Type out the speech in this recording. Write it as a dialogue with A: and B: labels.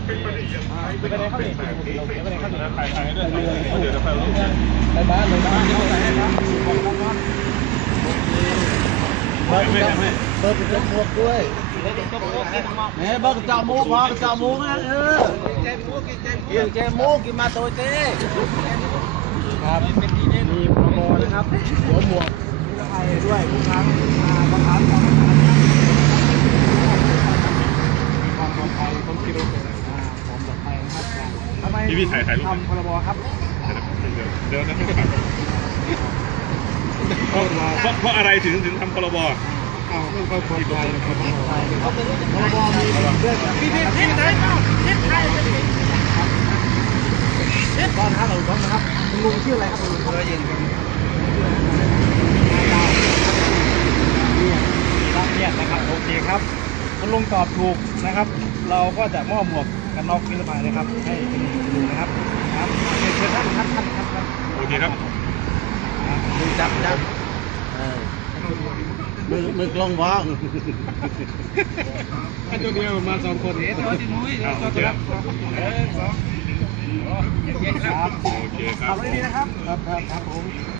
A: ไปไหนครับนี่ไปไหนครับนี่ถ่ายด้วยเดี๋ยวไปรู้
B: ไปบ้านเลยบ้านเขาใส่ให้ครับเบิร์กจมูกด้วยเนี่ยเบิร์กจมูกพอจมูกนะกินเจมูกกินมาตัวเจครับมีพรบนะครับหัวหมวกไทยด้วยทุกครั้งบางครั้งมีความปลอดภัยคนขี่รถความปลอดภัยนะครับทำไมทำพรบครับ
A: เดี๋ยวนะให้กระบะเพราะอะไรถึงทำพรบ
B: เรื่องความปลอดภัยเขาเป็นพรบมีเรื่องที่ไหนตอนท่าเราต้องนะครับคุณลุงชื่ออะไรครับคุณลุงเราเย็นเนี่ยนะครับโอเคครับคุณลุงตอบถูกนะครับเราก็จะมอบหมวกกันน็อกนิรภัยนะครับให้คุณลุงนะครับครับเชิญท่านครับ
A: โอเคครับ
B: จับมือกล้องว่างอันตัวเดียวมาสองคนเอ๊ะตัวที่นุ้ยตัวครับโอเคครับ
A: โอเคครับ
B: ขอบคุณดีนะครับครับผม